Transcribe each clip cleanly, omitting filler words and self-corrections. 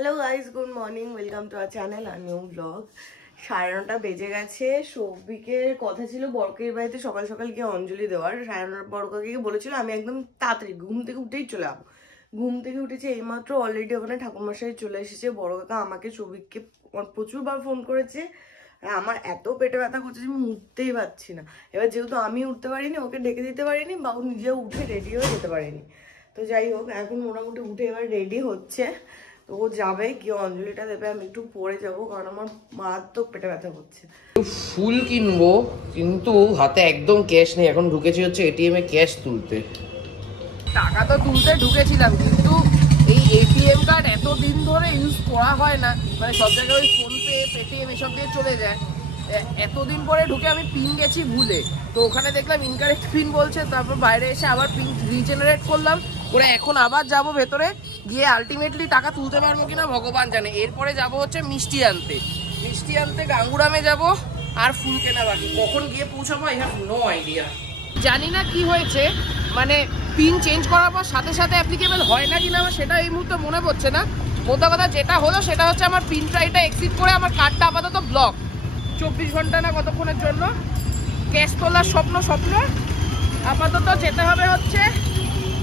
Hello guys, good morning, welcome to our channel আর new blog. 9:30 বেজে গেছে। সৌভিকের কথা ছিল বড়কের বাড়িতে সকাল সকাল গিয়ে অঞ্জলি দেওয়ার। 9:30 বড়কাকে বলেছিল আমি একদম তাড়াতাড়ি ঘুম থেকে উঠেই চলে যাবো। ঘুম থেকে উঠেছে এইমাত্র, অলরেডি ওখানে ঠাকুরমশাই চলে এসেছে। বড় কাকা আমাকে সৌভিককে প্রচুরবার ফোন করেছে। আমার এত পেটে ব্যথা করছে যে আমি উঠতেই পারছি না। এবার যেহেতু আমি উঠতে পারিনি, ওকে ডেকে দিতে পারিনি, বা ও নিজেও উঠে রেডি হয়ে যেতে পারিনি। তো যাই হোক, এখন মোটামুটি উঠে এবার রেডি হচ্ছে। তো ও যাবে, গিয়ে অঞ্জলিটা দেবে, আমি একটু পরে যাবো, কারণ আমার মারাত্মক পেটে ব্যথা করছে। ফুল কিনবো, কিন্তু হাতে একদম ক্যাশ নেই। এখন ঢুকেছি হচ্ছে এটিএম এ ক্যাশ তুলতে। টাকা তো তুলতে ঢুকেছিলাম, কিন্তু এই এটিএম কার্ড এতদিন ধরে ইউজ করা হয় না, মানে সব জায়গায় ওই ফোনপে, পেটিএম এসব দিয়ে চলে যায়। এতদিন পরে ঢুকে আমি পিন গেছি ভুলে, তো ওখানে দেখলাম ইনকারেক্ট পিন বলছে। তারপর বাইরে এসে আবার পিন রিজেনারেট করলাম করে এখন আবার যাব ভেতরে, গিয়ে আলটিমেটলি টাকা তুলতে পারবো কিনা ভগবান জানে। এরপরে যাব হচ্ছে মিষ্টি আনতে গাঙ্গুরামে যাব, আর ফুল কেনা বাকি। কখন গিয়ে পৌঁছাবো আই হ্যাভ নো আইডিয়া। জানি না কি হয়েছে, মানে পিন চেঞ্জ করার পর সাথে সাথে অ্যাপ্লিকেবল হয় না কিনা আমার সেটা এই মুহূর্তে মনে পড়ছে না। মোদ্দা কথা যেটা হলো সেটা হচ্ছে আমার পিনটা এটা এক্সিট করে আমার কার্ডটা আপাতত ব্লক। 24 ঘন্টা না কতক্ষণের জন্য ক্যাশ তোলার স্বপ্ন আপাতত যেতে হবে হচ্ছে।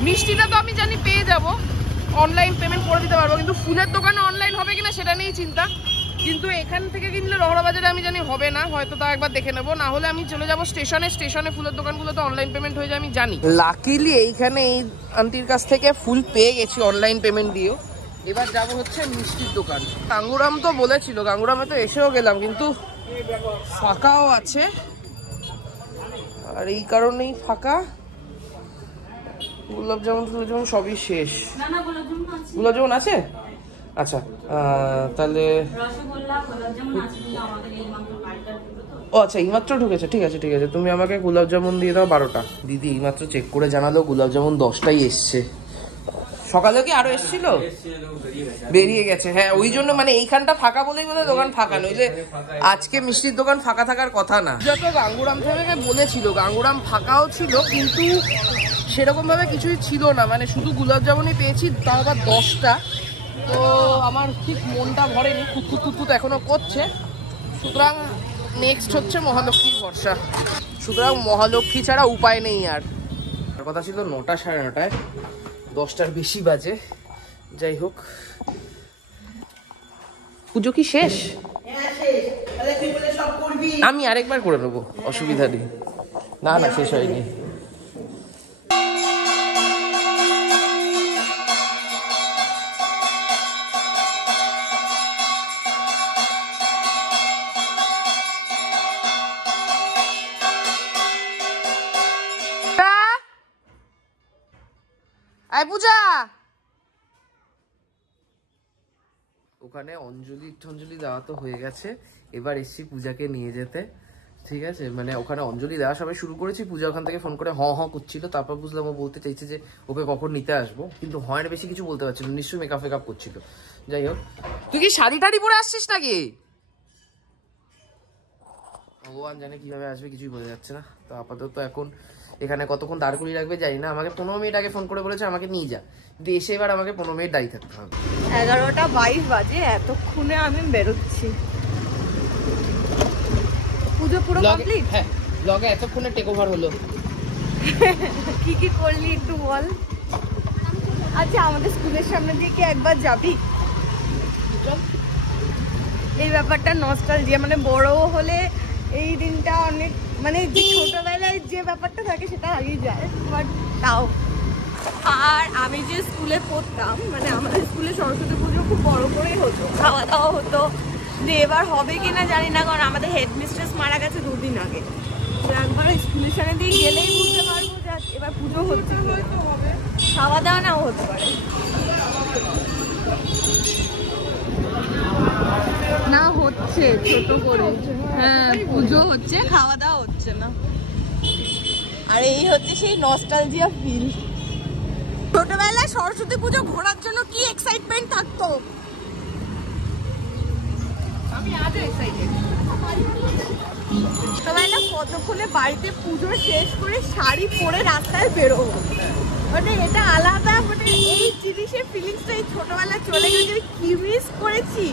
মিষ্টিটা তো আমি জানি পেয়ে যাব, অনলাইন পেমেন্ট করে দিতে পারবো, কিন্তু ফুলের দোকানে অনলাইন হবে কিনা সেটা নিয়েই চিন্তা। কিন্তু এখান থেকে কিনলে রহড়া বাজারে আমি জানি হবে না, হয়তো তা একবার দেখে নেবো। না হলে আমি চলে যাবো স্টেশনে ফুলের দোকানগুলোতে অনলাইন পেমেন্ট হয়ে যায় আমি জানি। লাকিলি এইখানে এই আন্টির কাছ থেকে ফুল পেয়ে গেছি অনলাইন পেমেন্ট দিয়েও। এবার যাব হচ্ছে মিষ্টির দোকান। গাঙ্গুরাম তো বলেছিল, গাঙ্গুরামে তো এসেও গেলাম, কিন্তু ফাঁকাও আছে, আর এই কারণেই ফাঁকা। গোলাপজামুন সবই শেষ। গোলাপজামুন আছে, আচ্ছা তাহলে ও আচ্ছা এইমাত্র ঢুকেছে, ঠিক আছে তুমি আমাকে গোলাপজামুন দিয়ে দাও 12টা। দিদি এইমাত্র চেক করে জানালো গোলাপজামুন 10টাই এসছে। সকালে কি আরো এসেছিল? বেরিয়ে গেছে, হ্যাঁ ওই জন্য, মানে এইখানটা ফাঁকা বলেই বোধহয় দোকান ফাঁকা, নইলে আজকে মিষ্টির দোকান ফাঁকা থাকার কথা না। যত গাঙ্গুরাম থেকে বলেছিল, গাঙ্গুরাম ফাঁকাও ছিল, কিন্তু সেরকম ভাবে কিছুই ছিল না, মানে শুধু গোলাপজামুনই পেয়েছি, তাও আবার 10টা। তো আমার ঠিক মনটা ভরেনি, খুঁত এখনো করছে। সুতরাং নেক্সট হচ্ছে মহালক্ষ্মীর ভরসা। সুতরাং মহালক্ষ্মী ছাড়া উপায় নেই। আর কথা ছিল 9টা, 9:30, 10টার বেশি বাজে। যাই হোক, পুজো কি শেষ? আমি আরেকবার করে নেবো, অসুবিধা নেই। না শেষ হয়নি। পূজা ওখানে অঞ্জলি দেওয়া তো হয়ে গেছে, এবার এসছি পূজাকে নিয়ে যেতে। ঠিক আছে, মানে ওখানে অঞ্জলি দেওয়া সবাই শুরু করেছি, পূজা ওখান থেকে ফোন করে হ করছিল। তারপর বুঝলাম ও বলতে চাইছে যে ওকে কখন নিতে আসবো, কিন্তু হয় বেশি কিছু বলতে পারছিল, নিশ্চয়ই মেকআপ করছিল। যাই হোক, তুই কি শাড়ি টাড়ি পরে আসছিস নাকি? ভগবান জানে কিভাবে আসবে, কিছুই বোঝা যাচ্ছে না। তো আপাতত এখন এখানে কতক্ষণ দাঁড় করিয়ে রাখবে জানি না। আমাকে 15 মিনিট আগে ফোন করে বলেছে আমাকে নিয়ে যা, কিন্তু এসে এবার আমাকে 15 মিনিট দাঁড়িয়ে থাকতে হবে। 11:22 বাজে, এতক্ষণে আমি বেরোচ্ছি। পুজো পুরো কমপ্লিট? হ্যাঁ, ব্লগে এতক্ষণে টেক ওভার হলো। কি করলি একটু বল। আচ্ছা, আমাদের স্কুলের সামনে দিয়ে কি একবার যাবি? এই ব্যাপারটা নস্টালজিয়া, মানে বড় হলে এই দিনটা অনেক, মানে ছোটবেলায় যে ব্যাপারটা থাকে সেটা আগেই যায়, বাট তাও। আর আমি যে স্কুলে পড়তাম, মানে আমাদের স্কুলে সরস্বতী পুজো খুব বড় করেই হতো, খাওয়া দাওয়া হতো। যে এবার হবে কিনা জানি না, কারণ আমাদের হেডমিস্ট্রেস মারা গেছে 2 দিন আগে। তো একবার স্কুলের সামনে দিয়ে গেলেই বুঝতে পারবো যে এবার পুজো হচ্ছে, খাওয়া দাওয়া নাও হতে পারে। না হচ্ছে ছোট করে, হ্যাঁ পুজো হচ্ছে, খাওয়া দাওয়া হচ্ছে না। আর এই হচ্ছে সেই নস্টালজিয়া ফিল। ছোটবেলায় সরস্বতী পুজো ঘোরার জন্য কি এক্সাইটমেন্ট থাকতো, আমি আজও এক্সাইটেড। ছোটবেলা কতক্ষণে বাড়িতে পুজো শেষ করে শাড়ি পরে রাস্তায় বেরোবো, মানে এটা আলাদা, মানে এই জিনিসের ফিলিংসটা এই ছোটবেলা চলে গেলে কি মিস দিয়েছি।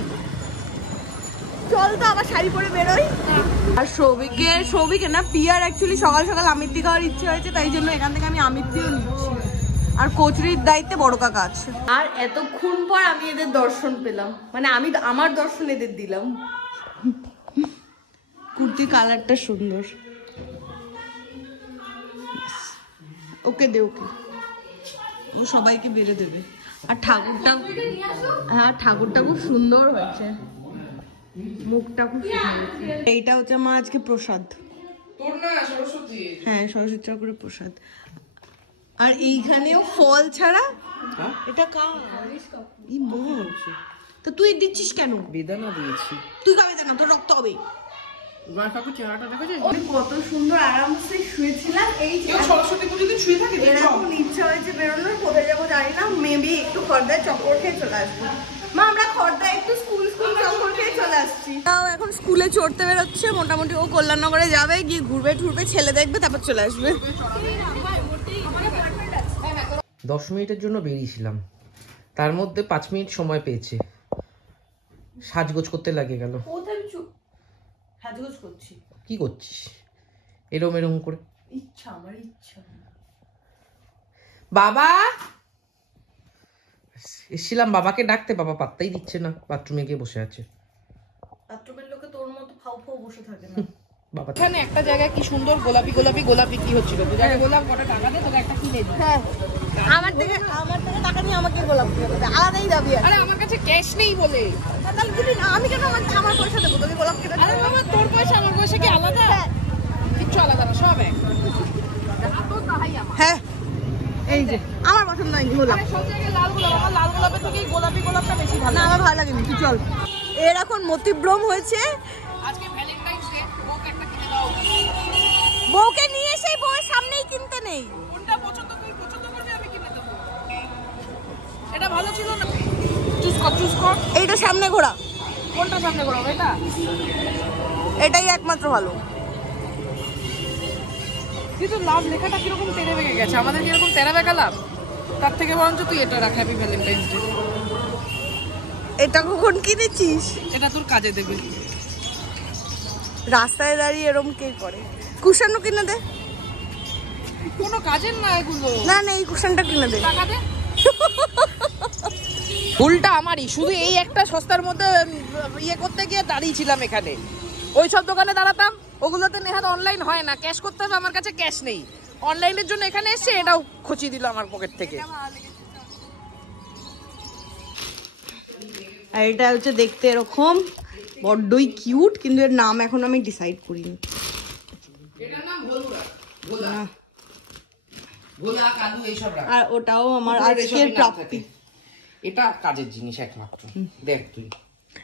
চল তো আবার শাড়ি পরে বেরোই। আর সৌভিকের না পিয়ার অ্যাকচুয়ালি সকাল সকাল আমিত্তি খাওয়ার ইচ্ছে হয়েছে, তাই জন্য এখান থেকে আমি আমিত্তিও নিচ্ছি। আর কচুরির দায়িত্বে বড় কাকা আছে। আর এতক্ষণ পর আমি এদের দর্শন পেলাম, মানে আমি আমার দর্শন এদের দিলাম। কুর্তির কালারটা সুন্দর। ওকে দে, ওকে, ও সবাইকে বেড়ে দেবে। আর ঠাকুরটা, হ্যাঁ ঠাকুরটা খুব সুন্দর হয়েছে, মুখটা খুব সুন্দর। এইটা হচ্ছে আমার আজকে প্রসাদ। হ্যাঁ, সরস্বতী ঠাকুরের প্রসাদ। আর এইখানেও ফল ছাড়া এটা তো তুই দিচ্ছিস কেন? বেদানা দিয়েছি। তুই খাবি না, তোর রক্ত হবে। কত সুন্দর আরামসে শুয়েছিলাম। এই সরস্বতী পুজো দিন শুয়ে থাকে, এরকম ইচ্ছা হয়েছে বেরোনোর, কোথায় যাবো জানি না। মেবি একটু খড়দায় চক্কর খেয়ে চলে আসবো। মা আমরা খড়দায় একটু স্কুল চক্কর খেয়ে চলে আসছি। তাও এখন স্কুলে চড়তে বেরোচ্ছে মোটামুটি। ও কল্যাণনগরে যাবে, গিয়ে ঘুরবে ঠুরবে, ছেলে দেখবে, তারপর চলে আসবে। 10 মিনিটের জন্য বেরিয়েছিলাম, তার মধ্যে 5 মিনিট সময় পেয়েছে। সাজগোজ করতে লাগে গেল। সাজগোজ করছি। কি করছিস এরম এরম করে? ইচ্ছা, আমার ইচ্ছা। বাবা এসেছিলাম বাবাকে ডাকতে, বাবা পাত্তাই দিচ্ছে না, বাথরুমে গিয়ে বসে আছে। বাথরুমের লোকে তোর মতো ফাউ ফাউ বসে থাকে না। বাবা এখানে একটা জায়গায় কি সুন্দর গোলাপি গোলাপি গোলাপি কি হচ্ছিল, তুই জায়গায় গোলাপ কটা টাকা দে, তোকে একটা কিনে দিই। হ্যাঁ, আমার থেকে টাকা নিয়ে আমাকে গোলাপ কিনে দেবে, আলাদাই দাবি। আরে আমার কাছে ক্যাশ নেই বলে। তাহলে দিবি না, আমি কেন আমার পয়সা দেবো তোকে গোলাপ কিনে? আরে বাবা তোর পয়সা আমার পয়সা কি আলাদা? কিচ্ছু আলাদা না, সব এক। হ্যাঁ এই যে আমার পছন্দ হয়নি গোলাপ। সব জায়গায় লাল গোলাপ, আমার লাল গোলাপের থেকে গোলাপি গোলাপটা বেশি ভালো। না আমার ভালো লাগেনি, তুই চল। এর এখন মতিভ্রম হয়েছে। আজকে ভ্যালেন্টাইন্স ডে, বউকে একটা কিনে দাও। বউকে নিয়ে এসে বউয়ের সামনেই কিনতে নেই। কোনটা পছন্দ করবে আমি কিনে দেব। এটা ভালো ছিল না, চুজ কর। এইটা সামনে ঘোরা। কোনটা সামনে ঘোরাবো? এটা, এটাই একমাত্র ভালো। কিন্তু লাভ লেখাটা কিরকম তেরে বেঁকে গেছে, আমাদের কিরকম তেরা বেঁকা লাভ। তার থেকে বরঞ্চ তুই এটা রাখ, হ্যাপি ভ্যালেন্টাইন্স ডে। এটা কখন কিনেছিস? এটা তোর কাজে দেবে। রাস্তায় দাঁড়িয়ে এরম কে করে? কুশনও কিনে দে। কোনো কাজের না এগুলো। না না, এই কুশনটা কিনে দে। টাকা দে। ভুলটা আমারই, শুধু এই একটা সস্তার মধ্যে ইয়ে করতে গিয়ে দাঁড়িয়েছিলাম এখানে। ওই সব দোকানে দাঁড়াতাম, ওগুলোতে নেহাত অনলাইন হয় না, ক্যাশ করতে হবে, আমার কাছে ক্যাশ নেই। অনলাইনের জন্য এখানে এসে এটাও খচিয়ে দিল আমার পকেট থেকে। আর এটা হচ্ছে দেখতে এরকম বড্ডই কিউট, কিন্তু এর নাম এখন আমি ডিসাইড করিনি। এটার নাম ভোলা কালু এইসব রাখ। আর ওটাও আমার আজকের প্রাপ্তি। এটা কাজের জিনিস একমাত্র। দেখ তুই।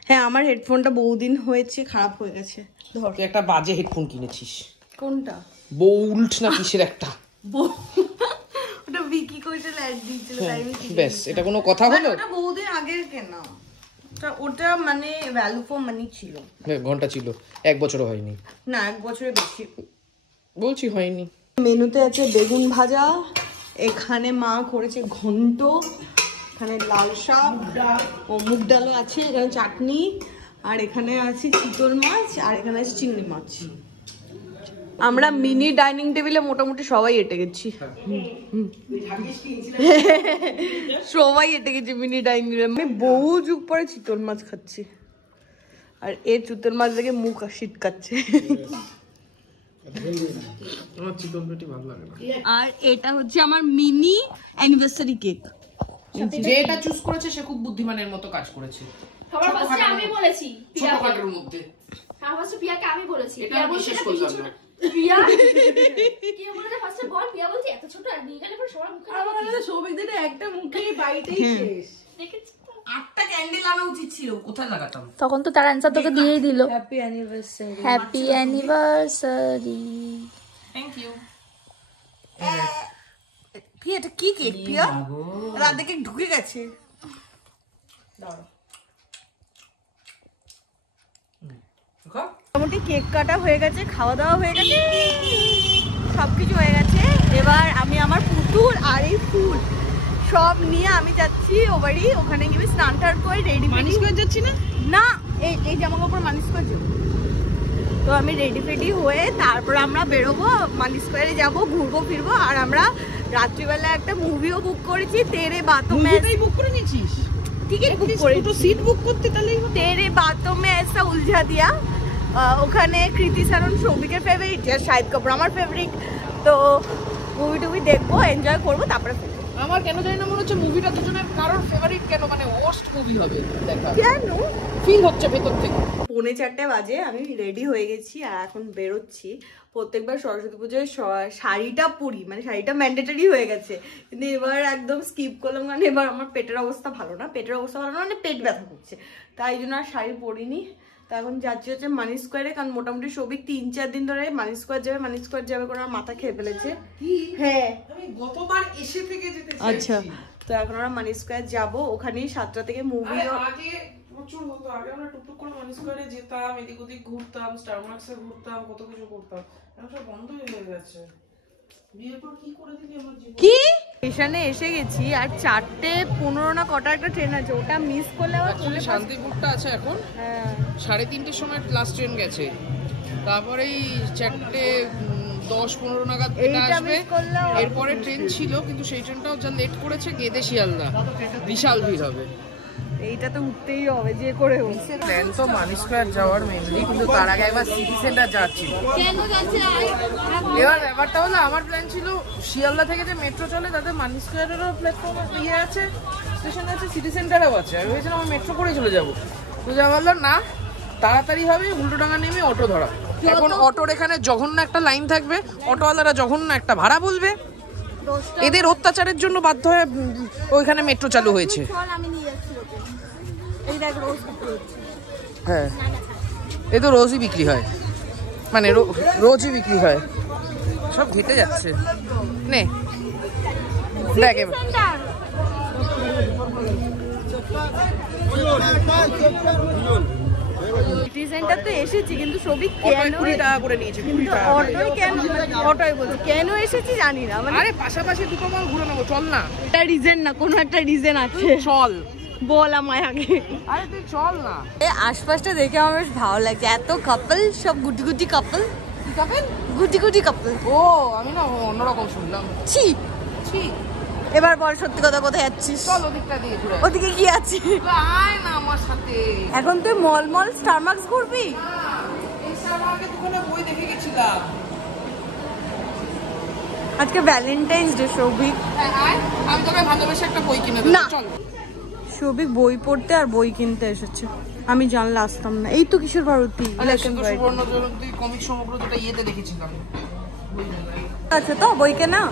হ্যাঁ, আমার হেডফোনটা বহুদিন হয়েছে, খারাপ হয়ে গেছে। ধর, তুই একটা বাজে হেডফোন কিনেছিস। কোনটা? বোল্ট না কিসের একটা। ওটা বিকি কইতে অ্যাড দিয়েছিল, তাই আমি কিনেছি। বেশ, এটা কোনো কথা হলো? ওটা বহুদিন আগের কেনা। ওটা মানে ভ্যালু ফর মানি ছিল। ঘন্টা ছিল, 1 বছরও হয়নি। না, 1 বছরের বেশি বলছি হয়নি। মেনুতে আছে বেগুন ভাজা, এখানে মা করেছে ঘন্ট, এখানে লাল শাক ও মুগ ডালও আছে, এখানে চাটনি, আর এখানে আছে চিতল মাছ, আর এখানে আছে চিংড়ি মাছ। আমরা মিনি ডাইনিং টেবিলে মোটামুটি সবাই এটে গেছি। সবাই এটে গেছি মিনি ডাইনিং টেবিলে। আমি বহু যুগ পরে চিতল মাছ খাচ্ছি, আর এই চিতল মাছ দেখে মুখ শীতকাচ্ছে। আর এটা হচ্ছে আমার মিনি অ্যানিভার্সারি কেক। যে এটা চুজ করেছে সে খুব বুদ্ধিমানের মতো কাজ করেছে। সবার ফার্স্টে আমি বলেছি ছোটখাটোর মধ্যে, সবার ফার্স্টে পিয়াকে আমি বলেছি। এটা বিশেষ করলাম না। পিয়া কি বলেছে ফার্স্টে বল? পিয়া বলছে এত ছোট আর নিয়ে গেলে পরে সবার মুখে আমাদের সৌভিক দিনে একটা মুখেই বাইটেই শেষ। দেখেছিস 8টা ক্যান্ডেল আনা উচিত ছিল, কোথায় লাগাতাম? তখন তো তার অ্যানসার তোকে দিয়েই দিল। Happy anniversary, happy anniversary. Thank you. কি এটা? কি কেক পিয়া? রাত দেখে ঢুকে গেছে। মোটামুটি কেক কাটা হয়ে গেছে, খাওয়া দাওয়া হয়ে গেছে, সবকিছু হয়ে গেছে। এবার আমি আমার পুতুল আর এই ফুল সব নিয়ে আমি যাচ্ছি ও বাড়ি, ওখানে গিয়ে স্নান টান করে রেডি মানিস করে যাচ্ছি না না, এই জামা কাপড় মালিশ করে যাবো। তো আমি রেডি ফেডি হয়ে তারপর আমরা বেরোবো, মালিশ করে যাবো, ঘুরবো ফিরবো। আর আমরা রাত্রিবেলা একটা মুভিও বুক করেছি, তেরে বাতোं में বুক করে নিয়েছিস? টিকিট বুক করেছি, দুটো সিট বুক করতে তাহলেই तेरे बातों में ऐसा उलझा दिया। ওখানে কৃতি সারন সৌভিকের ফেভারিট, আর শাহিদ কাপুর আমার ফেভারিট। তো মুভি টুভি দেখবো, এনজয় করবো, তারপরে আমার কেন জানি না মনে হচ্ছে মুভিটা দুজনের কারোর ফেভারিট কেন, মানে ওয়ার্স্ট মুভি হবে দেখা, কেন ফিল হচ্ছে ভেতর থেকে। 3:45 বাজে, আমি রেডি হয়ে গেছি আর এখন বেরোচ্ছি। প্রত্যেকবার সরস্বতী পুজোয় শাড়িটা পরি, মানে শাড়িটা ম্যান্ডেটরি হয়ে গেছে, কিন্তু এবার একদম স্কিপ করলাম, কারণ এবার আমার পেটের অবস্থা ভালো না, মানে পেট ব্যথা করছে, তাই জন্য আর শাড়ি পরিনি। তো এখন যাচ্ছি হচ্ছে মানি স্কোয়ারে, কারণ মোটামুটি সবিক 3-4 দিন ধরে মানি স্কোয়ার যাবে করে আমার মাথা খেয়ে ফেলেছে। হ্যাঁ, আমি গতবার এসে থেকে যেতে চাইছি। আচ্ছা, তো এখন আমরা মানি স্কোয়ার যাবো, ওখানেই 7টা থেকে মুভিও। আগে প্রচুর হতো, আগে আমরা টুকটুক করে মানি স্কোয়ারে যেতাম, এদিক ওদিক ঘুরতাম, স্টারমার্কসে ঘুরতাম, কত কিছু করতাম, এখন সব বন্ধ হয়ে গেছে। বিয়ের পর কি করে দিলি আমার জীবন। কি স্টেশনে এসে গেছি আর 4:15 না কটা একটা ট্রেন আছে, ওটা মিস করলে আবার শান্তিপুরটা আছে এখন। হ্যাঁ, 3:30-র সময় লাস্ট ট্রেন গেছে, তারপরে 4:10-15 নাগাদ এটা আসবে। এরপরে ট্রেন ছিল, কিন্তু সেই ট্রেনটাও যা লেট করেছে, গেদে শিয়ালদা, বিশাল ভিড় হবে। এইটা তো উঠতেই হবে যে করে হোক। প্ল্যান তো মানি স্কোয়ার যাওয়ার মেনলি, কিন্তু তার আগে একবার সিটি সেন্টার যাচ্ছি। এবার ব্যাপারটা হলো, আমার প্ল্যান ছিল শিয়ালদা থেকে যে মেট্রো চলে তাতে মানি স্কোয়ারেরও প্ল্যাটফর্ম ইয়ে আছে, স্টেশন আছে, সিটি সেন্টারেও আছে। আমি ভেবেছিলাম আমি মেট্রো করেই চলে যাবো, তো যা বললো না, তাড়াতাড়ি হবে উল্টোডাঙ্গা নেমে অটো ধরা। এখন অটোর এখানে জঘন্য একটা লাইন থাকবে, অটোওয়ালারা জঘন্য একটা ভাড়া বলবে, এদের অত্যাচারের জন্য বাধ্য হয়ে ওইখানে মেট্রো চালু হয়েছে। হ্যাঁ, এ তো রোজই বিক্রি হয়, মানে রোজই বিক্রি হয়, সব ঘেটে যাচ্ছে। নে দেখ সিটি সেন্টার তো এসেছি, কিন্তু সবই কেন 20 টাকা করে নিয়েছে, 20 টাকা। অটোই বলছি, কেন এসেছি জানি না, মানে আরে পাশাপাশি দুটো মল ঘুরে নেবো, চল না। এটা রিজন না, কোনো একটা রিজন আছে, চল বল আমায় আগে। আরে তুই চল না। আশপাশটা দেখে আমার বেশ ভালো লাগছে, এত কাপল, সব গুটি গুটি কাপল। গুটি গুটি কাপল। ও, আমি না অন্যরকম শুনলাম। ছি ছি, এবার বল সত্যি কথা, কোথায় যাচ্ছিস? চল ওদিকটা দিয়ে ঘুরে। ওদিকে কি আছে? আয় না আমার সাথে। এখন তুই মল স্টারমার্কস ঘুরবি? এই সামাকে দুখানা বই দেখে গেছিলাম। আজকে ভ্যালেন্টাইন্স ডে, সৌভিক। আমি তোকে ভালোবেসে একটা বই কিনে দেবো, চল। সৌভিক বই পড়তে আর বই কিনতে এসেছে, আমি জানলে আসতাম না। এই তো কিশোর ভারতী, কমিক সমগ্র যেটা ইয়েতে দেখেছিলাম। আচ্ছা, তো বই কেনা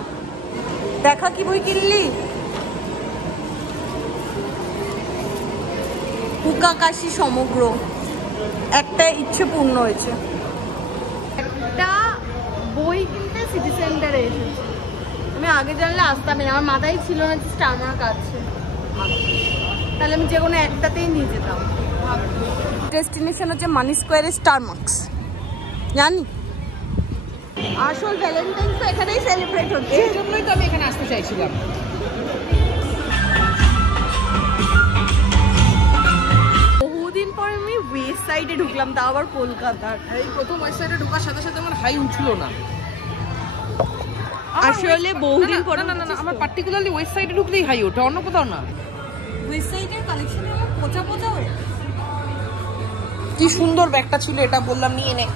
দেখা, কি বই কিনলি? হুকাকাশি সমগ্র, একটা ইচ্ছে পূর্ণ হয়েছে। একটা বই কিনতে সিটি সেন্টারে এসেছি, আমি আগে জানলে আসতাম না, আমার মাথায় ছিল না যে স্টারমার্ক আছে, তাহলে আমি যে কোনো একটাতেই নিয়ে যেতাম। ডেস্টিনেশন হচ্ছে মানি স্কোয়ারে স্টারমার্কস, জানি। আসল ভ্যালেন্টাইন্স তো এখানেই সেলিব্রেট হচ্ছে, এই জন্যই তো আমি এখানে আসতে চাইছিলাম। বহুদিন পর আমি ওয়েস্ট সাইডে ঢুকলাম, তাও আবার কলকাতার। এই প্রথম ওয়েস্ট সাইডে ঢোকার সাথে সাথে আমার হাই উঠলো না। আসলে বহুদিন পর, না আমার পার্টিকুলারলি ওয়েস্ট সাইডে ঢুকলেই হাই ওঠে, অন্য কোথাও না। ওয়েস্ট সাইডের কালেকশন আমার পচা পচা হয়। কি সুন্দর ব্যাগটা ছিল, এটা বললাম নিয়ে নে,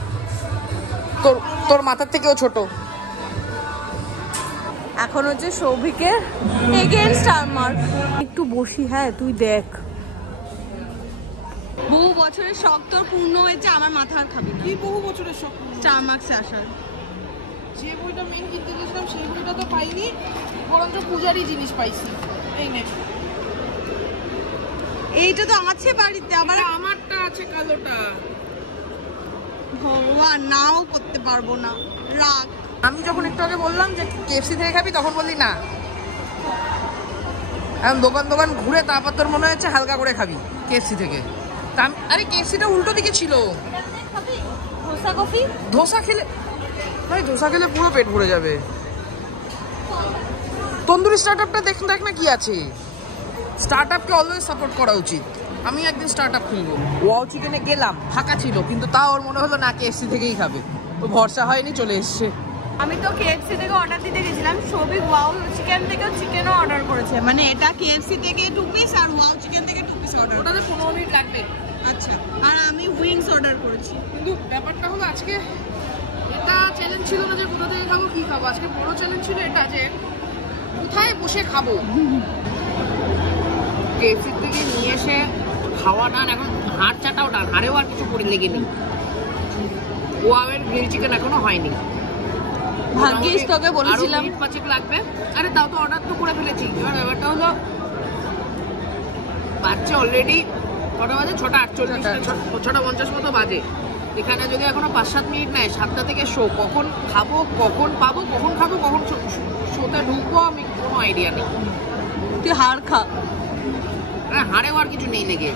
তোর মাথার থেকেও ছোট। এখন হচ্ছে সৌভিকের এগেইন স্টারমার্ক। একটু বসি, হ্যাঁ তুই দেখ। বহু বছরের শখ তোর পূর্ণ হয়েছে, আমার মাথা আর খাবি না। কি বহু বছরের শখ? স্টারমার্কসে আসার। যে বইটা মেন কিনতে গেছিলাম সেই বইটা তো পাইনি, বরঞ্চ পূজারই জিনিস পাইছি। এই নে, এইটা তো আছে বাড়িতে, আবার আমারটা আছে কালোটা। ভগবান, নাও করতে পারবো না, রাখ। আমি যখন একটু আগে বললাম যে কেএফসি থেকে খাবি, তখন বললি না। এখন দোকান ঘুরে তারপর তোর মনে হচ্ছে হালকা করে খাবি কেএফসি থেকে। আরে কেএফসিটা উল্টো দিকে ছিল। ধোসা খেলে পুরো পেট ভরে যাবে। তন্দুরি স্টার্টআপটা দেখ না কি আছে। স্টার্টআপকে অলওয়েজ সাপোর্ট করা উচিত। আমি একদিন স্টার্টআপ খুলবো। ওয়াও চিকেনে গেলাম, ফাঁকা ছিল, কিন্তু তাও ওর মনে হলো না কেএফসি থেকেই খাবে, তো ভরসা হয়নি, চলে এসছে। আমি তো কেএফসি থেকে অর্ডার দিতে গেছিলাম, সৌভিক ওয়াও চিকেন থেকেও চিকেনও অর্ডার করেছে, মানে এটা কেএফসি থেকে 2 পিস আর ওয়াও চিকেন থেকে 2 পিস অর্ডার। ওটাতে 15 মিনিট লাগবে। আচ্ছা, আর আমি উইংস অর্ডার করেছি। কিন্তু ব্যাপারটা হলো আজকে এটা চ্যালেঞ্জ ছিল না যে কোথা থেকে খাবো কি খাবো, আজকে বড় চ্যালেঞ্জ ছিল এটা যে কোথায় বসে খাবো। কেএফসি থেকে নিয়ে এসে খাওয়া ডান, এখন হাড় চাটাও ডান, হাড়েও আর কিছু পড়ে লেগে নেই। ওয়াওয়ের গ্রিল চিকেন এখনো হয়নি, ভাগ্যিস তোকে বলেছিলাম 5 লাগবে। আরে তাও তো অর্ডার তো করে ফেলেছি। এবার ব্যাপারটা হলো বাচ্চা অলরেডি কটা বাজে, 6:48, 6:50 মতো বাজে। এখানে যদি এখনো 5-7 মিনিট নেয়, 7টা থেকে শো, কখন খাবো, কখন পাবো, কখন খাবো, কখন শোতে ঢুকবো, আমি কোনো আইডিয়া নেই। তুই হাড় খা। হাড়েও আর কিছু নেই লেগে।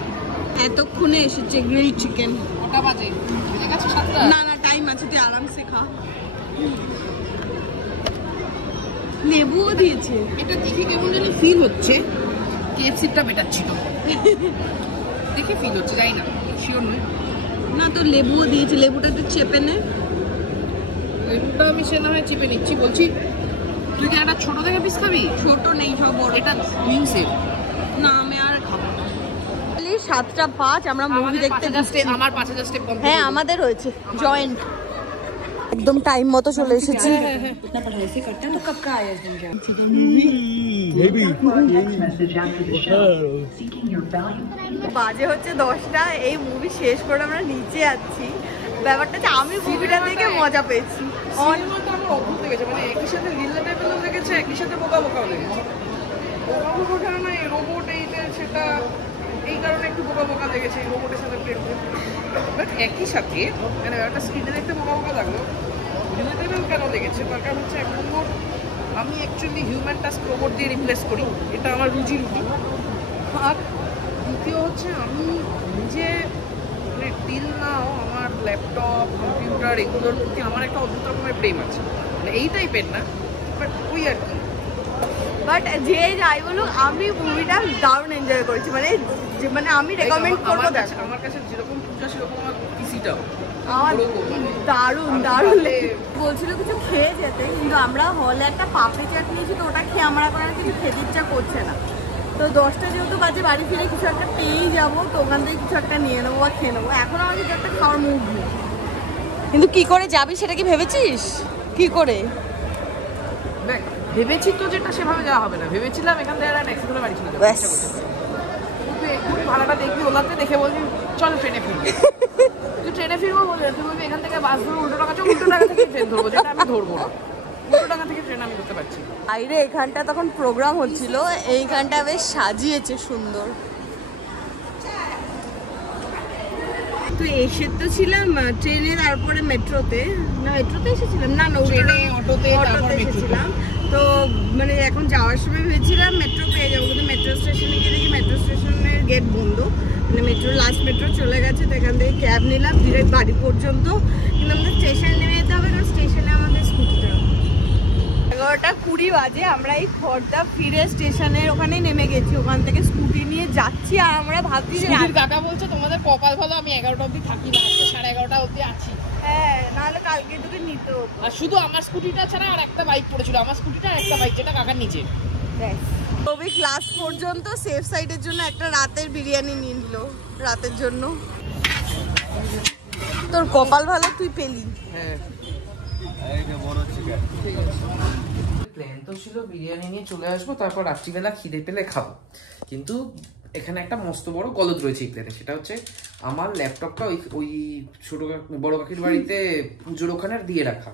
এতক্ষণে এসেছে গ্রিল চিকেন। কটা বাজে? ঠিক আছে 7টা। না না, টাইম আছে, তুই আরামসে খা। লেবুও দিয়েছে। এটা দেখে কেমন যেন ফিল হচ্ছে কেএফসিটা বেটার ছিল। দেখে ফিল হচ্ছে, যাই না, শিওর নই। না তো লেবুও দিয়েছে, লেবুটা একটু চেপে নে। লেবুটা আমি সে না হয় চেপে নিচ্ছি। বলছি তুই কি একটা ছোট থেকে পিস খাবি? ছোট নেই, সব বড়। এটা উইংসের। না আমি আর খাবো না। 7:05 আমরা মুভি দেখতে যাচ্ছি। আমার 5000 স্টেপ কমপ্লিট। হ্যাঁ আমাদের হয়েছে জয়েন্ট। একদম টাইম মতো চলে এসেছি। বাজে হচ্ছে 10টা, এই মুভি শেষ করে আমরা নিচে যাচ্ছি। ব্যাপারটা হচ্ছে আমি মুভিটা দেখে মজা পেয়েছি। অদ্ভুত লেগেছে, মানে একই সাথে রিলেটেবলও লেগেছে, একই সাথে বোকা বোকাও লেগেছে। বোকা বোকা কারণে রোবট এইটা সেটা, এই কারণে একটু বোকা বোকা লেগেছে এই রোবটের সাথে প্রেম করতে। বাট একই সাথে মানে একটা স্ক্রিনে দেখতে বোকা বোকা লাগলো, রিলেটেবল কেন লেগেছে তার কারণ হচ্ছে এক নম্বর আমি অ্যাকচুয়ালি হিউম্যান টাস্ক রোবট দিয়ে রিপ্লেস করি, এটা আমার রুচি। আর দ্বিতীয় হচ্ছে আমি নিজে মানে টিল নাও আমার ল্যাপটপ কম্পিউটার এগুলোর প্রতি আমার একটা অদ্ভুত রকমের প্রেম আছে, মানে এই টাইপের না, বাট ওই আর কি। বাট যে যাই বলুক আমি মুভিটা দারুণ এনজয় করেছি, মানে আমি রেকমেন্ড করবো। দেখ আমার কাছে যেরকম পূজা সেরকম আমার পিসিটাও দারুণ দারুণ বলছিল কিছু খেয়ে যেতে, কিন্তু আমরা হলে একটা পাপড়ি চাট নিয়েছি, তো ওটা খেয়ে আমার এখন আর কিছু খেতে ইচ্ছা করছে না। তো 10টা যেহেতু বাজে, বাড়ি ফিরে কিছু একটা পেয়েই যাবো, তো ওখান থেকে কিছু একটা নিয়ে নেবো বা খেয়ে নেবো। এখন আমার কিছু একটা খাওয়ার মুভ নেই, কিন্তু কি করে যাবি সেটা কি ভেবেছিস? কি করে দেখ ভেবেছি তো যেটা সেভাবে যাওয়া হবে না, ভেবেছিলাম এখান থেকে ট্যাক্সি করে বাড়ি চলে যাবো। তুই ভাড়াটা দেখবি ওলাতে, দেখে বলবি চল ট্রেনে ফিরবি। তুই ট্রেনে ফিরবো বলে তুই বলবি এখান থেকে বাস ধরবো, উল্টো টাকা উল্টো টাকা থেকে ট্রেন ধরবো, যেটা আমি ধরবো না। উল্টো টাকা থেকে ট্রেন আমি ধরতে পারছি। বাইরে এখানটা তখন প্রোগ্রাম হচ্ছিল, এইখানটা বেশ সাজিয়েছে সুন্দর। তো এসে তো ছিলাম ট্রেনে, তারপরে মেট্রোতে, না মেট্রোতে এসেছিলাম, না ট্রেনে অটোতে এসেছিলাম। তো মানে এখন যাওয়ার সময় ভেবেছিলাম মেট্রো পেয়ে যাবো, কিন্তু মেট্রো স্টেশনে গিয়ে দেখি মেট্রো স্টেশনের গেট বন্ধ, মানে মেট্রো লাস্ট মেট্রো চলে গেছে। তো এখান থেকে ক্যাব নিলাম ডিরেক্ট বাড়ি পর্যন্ত, কিন্তু আমাদের স্টেশনে নেমে যেতে হবে, কারণ স্টেশনে আমাদের স্কুটিতে 11:20 বাজে। আমরা এই খড়দা ফিরে স্টেশনের ওখানে নেমে গেছি, ওখান থেকে স্কুটি নিয়ে যাচ্ছি। আর আমরা ভাবছি যে কাকা বলছে তোমাদের কপাল ভালো আমি 11টা অবধি থাকি না, আজকে 11:30 অবধি আছি। হ্যাঁ, নাহলে কালকে তোকে নিত। আর শুধু আমার স্কুটিটা ছাড়া আর একটা বাইক পড়েছিল, আমার স্কুটিটা আর একটা বাইক, যেটা কাকার নিচে। তবে ক্লাস পর্যন্ত সেফ সাইডের জন্য একটা রাতের বিরিয়ানি নিয়ে নিল রাতের জন্য। তোর কপাল ভালো, তুই পেলি। হ্যাঁ প্ল্যান তো ছিল বিরিয়ানি নিয়ে চলে আসবো, তারপর রাত্রিবেলা খিদে পেলে খাবো, কিন্তু এখানে একটা মস্ত বড় গলদ রয়েছে এই প্ল্যানে। সেটা হচ্ছে আমার ল্যাপটপটা ওই ছোট বড় কাকির বাড়িতে পুজোর ওখানে দিয়ে রাখা,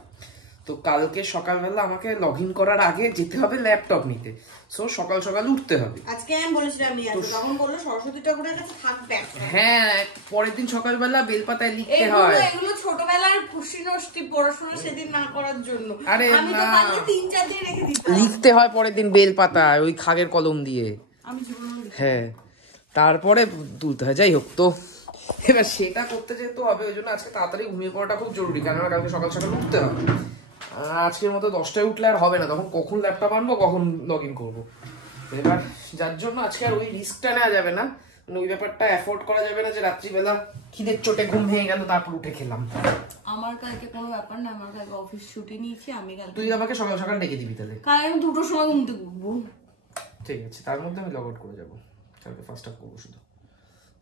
তো কালকে সকালবেলা আমাকে লগ ইন করার আগে যেতে হবে ল্যাপটপ নিতে। সো সকাল সকাল উঠতে হবে। আজকে আমি বলেছিলাম নিয়ে আসবো, তখন বললো সরস্বতী ঠাকুরের কাছে থাকবে। হ্যাঁ, পরের দিন সকালবেলা বেলপাতায় লিখতে হয়। এগুলো ছোটবেলার খুশি নষ্টি পড়াশোনা সেদিন না করার জন্য। আরে আমি তো কালকে 3-4 দিন রেখে দিতাম। লিখতে হয় পরের দিন বেলপাতায় ওই খাগের কলম দিয়ে। হ্যাঁ, তারপরে তুলতে হয়। যাই হোক, তো এবার সেটা করতে যেতে হবে, ওই জন্য আজকে তাড়াতাড়ি ঘুমিয়ে পড়াটা খুব জরুরি, কারণ কালকে সকাল সকাল উঠতে হবে। আজকের মতো 10টায় উঠলে আর হবে না, তখন কখন ল্যাপটপ আনবো, কখন লগ ইন করবো। এবার যার জন্য আজকে আর ওই রিস্কটা নেওয়া যাবে না, ওই ব্যাপারটা অ্যাফোর্ড করা যাবে না যে রাত্রিবেলা খিদের চোটে ঘুম ভেঙে গেল তারপর উঠে খেলাম। আমার কালকে কোনো ব্যাপার না, আমার কালকে অফিস ছুটি নিয়েছি, আমি কালকে তুই আমাকে সকাল সকাল ডেকে দিবি তাহলে। কাল আমি 2টোর সময় ঘুম থেকে উঠবো। ঠিক আছে, তার মধ্যে আমি লগ আউট করে যাবো, কালকে ফার্স্ট আপ করবো শুধু।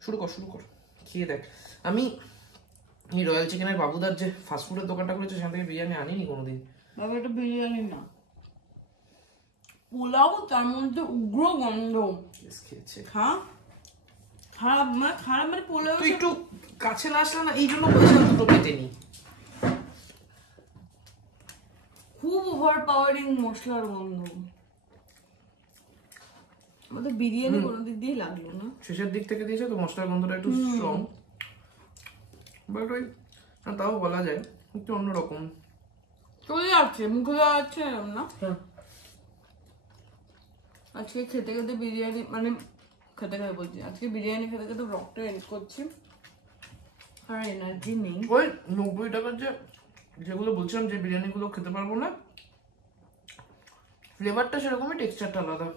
শুরু কর খেয়ে দেখ। আমি এই রয়্যাল চিকেনের বাবুদার যে ফাস্টফুডের দোকানটা করেছে সেখান থেকে বিরিয়ানি আনিনি কোনোদিন। বাবা এটা বিরিয়ানি না, পোলাও, তার মধ্যে উগ্র গন্ধ। খেয়েছে হ্যাঁ খারাপ মানে পোলাও। তুই একটু কাছে না আসলে না, এই জন্য বলছিলাম দুটো পেটে নি। খুব ওভার পাওয়ারিং মশলার গন্ধ। আমাদের বিরিয়ানি কোনো দিক দিয়ে লাগলো না, শেষের দিক থেকে দিয়েছে তো মশলার গন্ধটা একটু স্ট্রং, বাট ওই তাও বলা যায় একটু অন্যরকম চলে যাচ্ছে, মুখে যাচ্ছে না। আজকে খেতে খেতে বিরিয়ানি মানে খেতে খেতে বলছি, আজকে বিরিয়ানি খেতে খেতে ব্লগটা এন্ড করছি, আর এনার্জি নেই। ওই 90 টাকার যেগুলো বলছিলাম যে বিরিয়ানিগুলো খেতে পারবো না, ফ্লেভারটা সেরকমই, টেক্সচারটা আলাদা।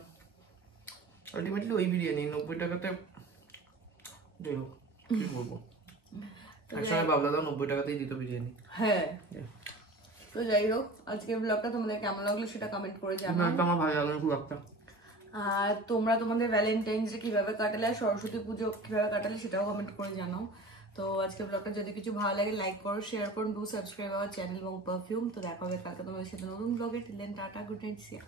আলটিমেটলি ওই বিরিয়ানি 90 টাকাতে যাই হোক কি বলবো, একসময় বাবলা দাও 90 টাকাতেই দিত বিরিয়ানি। হ্যাঁ, তো যাই হোক আজকের ব্লগটা তোমাদের কেমন লাগলো সেটা কমেন্ট করে জানাও। আমার ভালো লাগলো খুব একটা। আর তোমরা তোমাদের ভ্যালেন্টাইন্স ডে কিভাবে কাটালে আর সরস্বতী পুজো কিভাবে কাটালে সেটাও কমেন্ট করে জানাও। তো আজকে ব্লগটা যদি কিছু ভালো লাগে লাইক করো, শেয়ার করো, ডু সাবস্ক্রাইব আওয়ার চ্যানেল এবং পারফিউম। তো দেখা হবে কালকে তোমাদের সাথে নতুন ব্লগে। Till then tata, good night, see you.